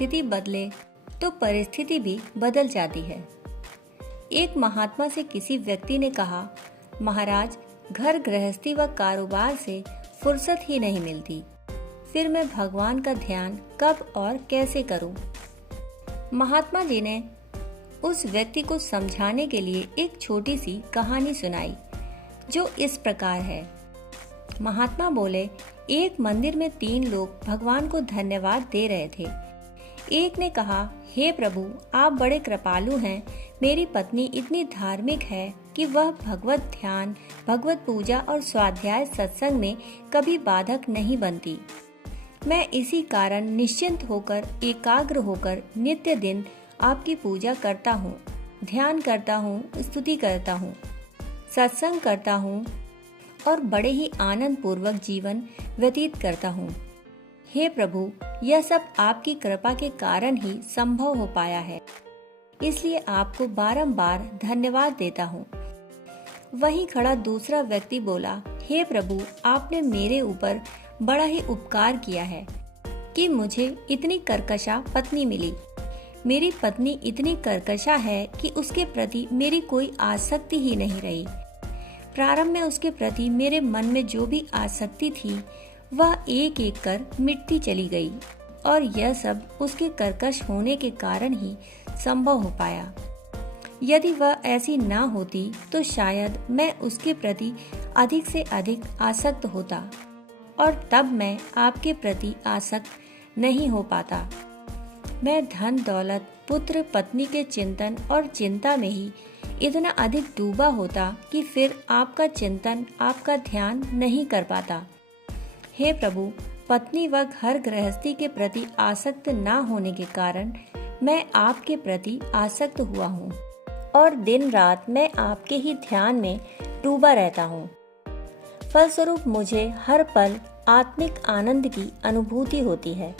स्थिति बदले तो परिस्थिति भी बदल जाती है। एक महात्मा से किसी व्यक्ति ने कहा, महाराज, घर गृहस्थी व कारोबार से फुर्सत ही नहीं मिलती, फिर मैं भगवान का ध्यान कब और कैसे करूं? महात्मा जी ने उस व्यक्ति को समझाने के लिए एक छोटी सी कहानी सुनाई, जो इस प्रकार है। महात्मा बोले, एक मंदिर में 3 लोग भगवान को धन्यवाद दे रहे थे। एक ने कहा, हे प्रभु, आप बड़े कृपालु हैं। मेरी पत्नी इतनी धार्मिक है कि वह भगवत ध्यान, भगवत पूजा और स्वाध्याय सत्संग में कभी बाधक नहीं बनती। मैं इसी कारण निश्चिंत होकर, एकाग्र होकर नित्य दिन आपकी पूजा करता हूँ, ध्यान करता हूँ, स्तुति करता हूँ, सत्संग करता हूँ और बड़े ही आनंद पूर्वक जीवन व्यतीत करता हूँ। हे प्रभु, यह सब आपकी कृपा के कारण ही संभव हो पाया है, इसलिए आपको बारंबार धन्यवाद देता हूँ। वहीं खड़ा दूसरा व्यक्ति बोला, हे प्रभु, आपने मेरे ऊपर बड़ा ही उपकार किया है कि मुझे इतनी कर्कशा पत्नी मिली। मेरी पत्नी इतनी कर्कशा है कि उसके प्रति मेरी कोई आसक्ति ही नहीं रही। प्रारंभ में उसके प्रति मेरे मन में जो भी आसक्ति थी वह एक एक कर मिटती चली गई और यह सब उसके कर्कश होने के कारण ही संभव हो पाया। यदि वह ऐसी ना होती तो शायद मैं उसके प्रति अधिक से अधिक आसक्त होता और तब मैं आपके प्रति आसक्त नहीं हो पाता। मैं धन दौलत, पुत्र पत्नी के चिंतन और चिंता में ही इतना अधिक डूबा होता कि फिर आपका चिंतन, आपका ध्यान नहीं कर पाता। हे प्रभु, पत्नी व घर गृहस्थी के प्रति आसक्त ना होने के कारण मैं आपके प्रति आसक्त हुआ हूँ और दिन रात मैं आपके ही ध्यान में डूबा रहता हूँ। फलस्वरूप मुझे हर पल आत्मिक आनंद की अनुभूति होती है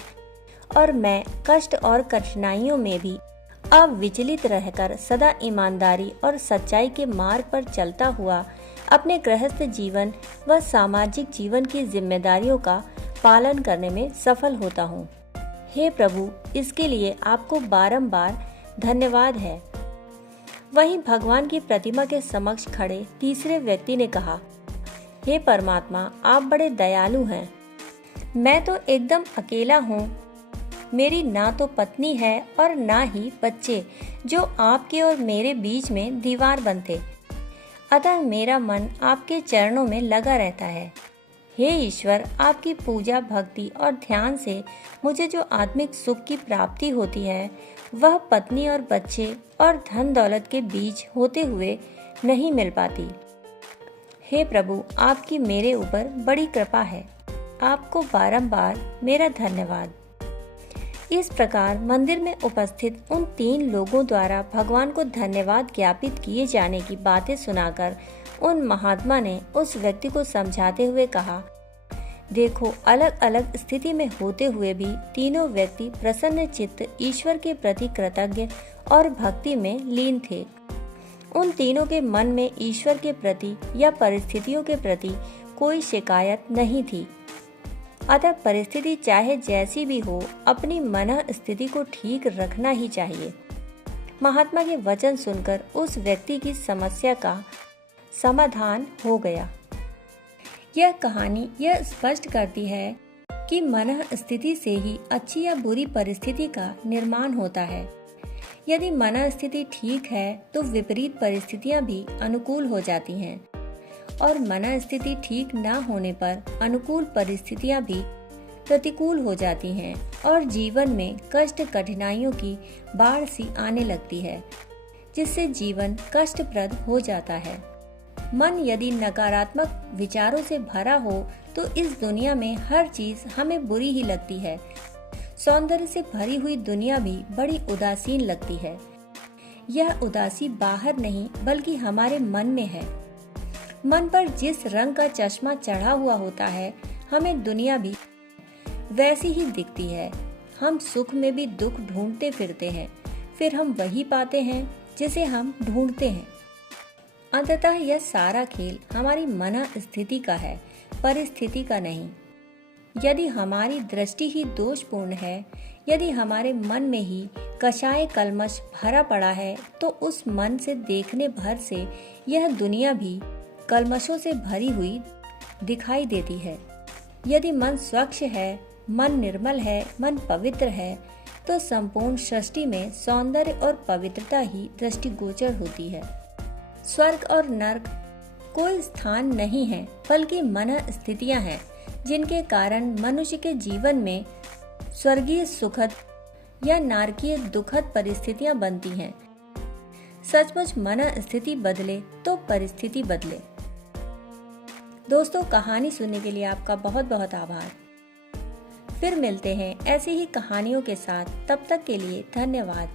और मैं कष्ट और कठिनाइयों में भी अविचलित रहकर सदा ईमानदारी और सच्चाई के मार्ग पर चलता हुआ अपने गृहस्थ जीवन व सामाजिक जीवन की जिम्मेदारियों का पालन करने में सफल होता हूँ। हे प्रभु, इसके लिए आपको बारंबार धन्यवाद है। वहीं भगवान की प्रतिमा के समक्ष खड़े तीसरे व्यक्ति ने कहा, हे परमात्मा, आप बड़े दयालु हैं। मैं तो एकदम अकेला हूँ। मेरी ना तो पत्नी है और ना ही बच्चे, जो आपके और मेरे बीच में दीवार बनते। अतः मेरा मन आपके चरणों में लगा रहता है। हे ईश्वर, आपकी पूजा, भक्ति और ध्यान से मुझे जो आत्मिक सुख की प्राप्ति होती है वह पत्नी और बच्चे और धन दौलत के बीच होते हुए नहीं मिल पाती। हे प्रभु, आपकी मेरे ऊपर बड़ी कृपा है। आपको बारंबार मेरा धन्यवाद। इस प्रकार मंदिर में उपस्थित उन 3 लोगों द्वारा भगवान को धन्यवाद ज्ञापित किए जाने की बातें सुनाकर उन महात्मा ने उस व्यक्ति को समझाते हुए कहा, देखो, अलग अलग स्थिति में होते हुए भी तीनों व्यक्ति प्रसन्न चित्त ईश्वर के प्रति कृतज्ञ और भक्ति में लीन थे। उन तीनों के मन में ईश्वर के प्रति या परिस्थितियों के प्रति कोई शिकायत नहीं थी। अतः परिस्थिति चाहे जैसी भी हो, अपनी मन स्थिति को ठीक रखना ही चाहिए। महात्मा के वचन सुनकर उस व्यक्ति की समस्या का समाधान हो गया। यह कहानी यह स्पष्ट करती है कि मन स्थिति से ही अच्छी या बुरी परिस्थिति का निर्माण होता है। यदि मन स्थिति ठीक है तो विपरीत परिस्थितियां भी अनुकूल हो जाती हैं और मन स्थिति ठीक न होने पर अनुकूल परिस्थितियां भी प्रतिकूल हो जाती हैं और जीवन में कष्ट कठिनाइयों की बाढ़ सी आने लगती है, जिससे जीवन कष्टप्रद हो जाता है। मन यदि नकारात्मक विचारों से भरा हो तो इस दुनिया में हर चीज हमें बुरी ही लगती है। सौंदर्य से भरी हुई दुनिया भी बड़ी उदासीन लगती है। यह उदासी बाहर नहीं बल्कि हमारे मन में है। मन पर जिस रंग का चश्मा चढ़ा हुआ होता है, हमें दुनिया भी वैसी ही दिखती है। हम सुख में भी दुख ढूंढते फिरते हैं, फिर हम वही पाते हैं जिसे हम ढूंढते हैं। अंततः यह सारा खेल हमारी मन स्थिति का है, परिस्थिति का नहीं। यदि हमारी दृष्टि ही दोषपूर्ण है यदि हमारे मन में ही कषाय कल्मश भरा पड़ा है तो उस मन से देखने भर से यह दुनिया भी कल्मशों से भरी हुई दिखाई देती है। यदि मन स्वच्छ है, मन निर्मल है, मन पवित्र है, तो संपूर्ण सृष्टि में सौंदर्य और पवित्रता ही दृष्टिगोचर होती है। स्वर्ग और नर्क कोई स्थान नहीं है, बल्कि मन स्थितियां हैं जिनके कारण मनुष्य के जीवन में स्वर्गीय सुखद या नारकीय दुखद परिस्थितियां बनती हैं। सचमुच मन स्थिति बदले तो परिस्थिति बदले। दोस्तों, कहानी सुनने के लिए आपका बहुत बहुत आभार। फिर मिलते हैं ऐसी ही कहानियों के साथ। तब तक के लिए धन्यवाद।